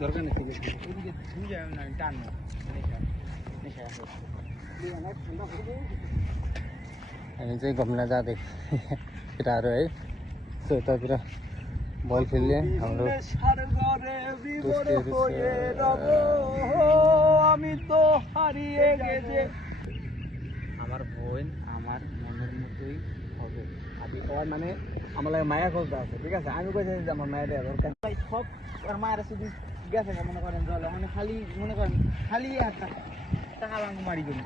দরকার নেই এদিকে বুঝে না টান चाहिँ घुम्न जाँदै केटाहरू है सो यतातिर बल खेल्ने हाम्रो আমি তো হারিয়ে গেছে আমার বোন আমার মনের মতোই হবে আমি ওর মানে আমার লাগে মায়া করতে আছে ঠিক আছে আমি কইছি যে আমার মায়া দেওয়া দরকার সব আর মায়ের শুধু গেছে মনে করেন জলে মানে খালি মনে করেন খালি একটা টাকা বাঙ্গু মারি করি